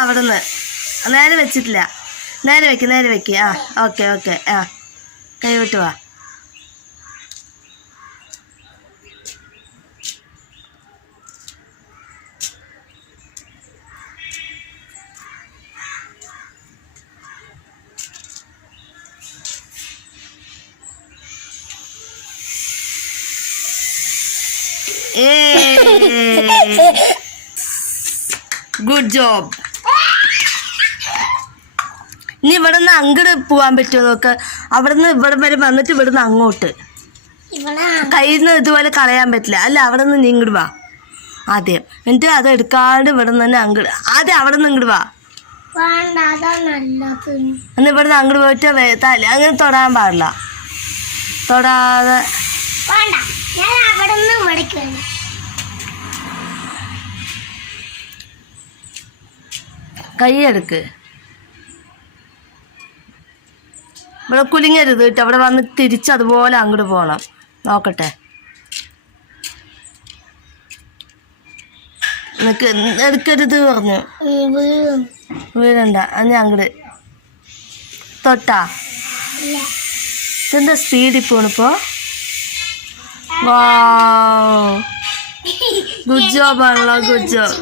അവിടുന്ന് നേരെ വെച്ചിട്ടില്ല. നേരെ വെക്ക്. ആ ഓക്കെ. ആ കൈ വിട്ടു വാ. Good job. ഇനി ഇവിടെ നിന്ന് അങ്ങോട്ട് പോവാൻ പറ്റുമോ നോക്ക്. അവിടെ നിന്ന് ഇവിടെ വരെ വന്നിട്ട് ഇവിടെ നിന്ന് അങ്ങോട്ട് കയ്യിൽ നിന്ന് ഇതുപോലെ കളയാൻ പറ്റില്ല. അല്ല അവിടെ നിന്ന് നീ ഇങ്ങോട്ട് വാ ആദ്യം. എന്നിട്ട് അത് എടുക്കാണ്ട് ഇവിടെ നിന്ന് തന്നെ അങ്ങോട്ട് ആദ്യം അവിടെ നിന്ന് ഇങ്ങോട്ട് വാ. എന്നാൽ ഇവിടെ നിന്ന് അങ്ങോട്ട് പോയിട്ട് അങ്ങനെ തൊടാൻ പാടില്ല. തൊടാതെ കൈയെടുക്ക്. ഇവിടെ കുലുങ്ങരുത് കേട്ടോ. അവിടെ വന്ന് തിരിച്ച് അതുപോലെ അങ്ങോട്ട് പോകണം. നോക്കട്ടെ. നിനക്ക് എടുക്കരുത് പറഞ്ഞു. വീഴണ്ട. അത് അങ്ങോട്ട് തൊട്ടാ. ഇതെന്താ സ്പീഡിൽ പോണിപ്പോ. വാവ്, ഗുഡ് ജോബ് ആണല്ലോ. Good job.